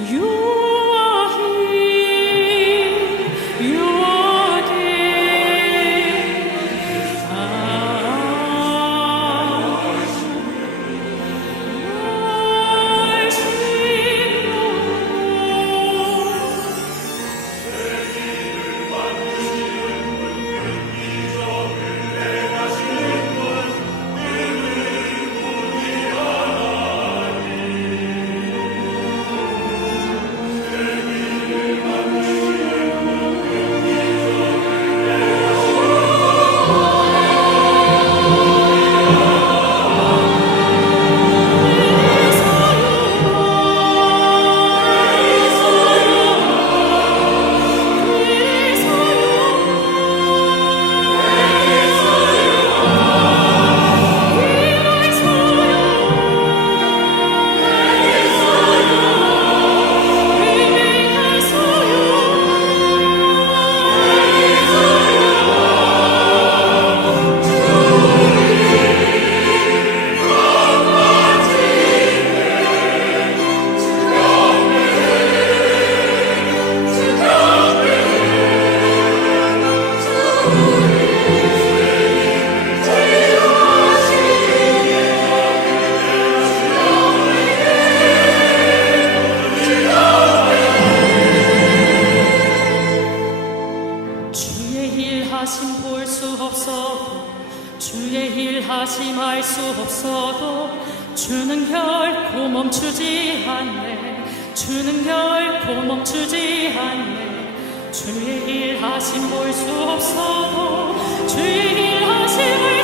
You 일 하심 볼 수 없어도 주의 일 하심 알 수 없어도 주는 결코 멈추지 않네. 주는 결코 멈추지 않네. 주의 일 하심 볼 수 없어도 주의 일 하심을